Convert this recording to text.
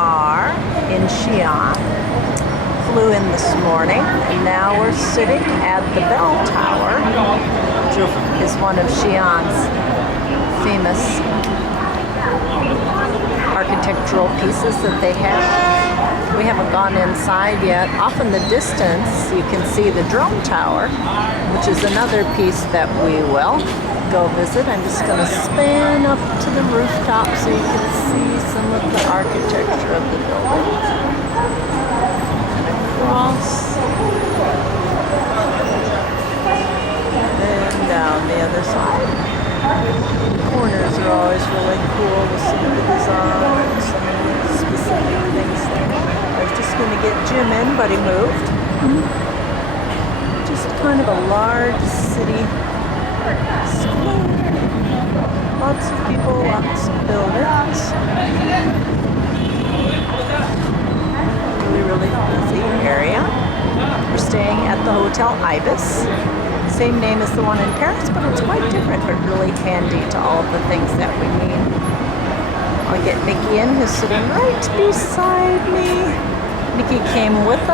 are in Xi'an. Flew in this morning, and now we're sitting at the bell tower, which is one of Xi'an's famous architectural pieces that they have. We haven't gone inside yet. Off in the distance, you can see the drum tower, which is another piece that we will go visit. I'm just going to span up to the rooftop so you can see some of the architecture of the building. And across, and down the other side. The corners are always really cool with some of the design and some of the specific things there. I was just going to get Jim in, but he moved. Just kind of a large city square. Lots of people, lots of buildings. Really busy area. We're staying at the Hotel Ibis. Same name as the one in Paris, but it's quite different, but really handy to all of the things that we need. I'll get Nikki in, who's sitting right beside me. Nikki came with us.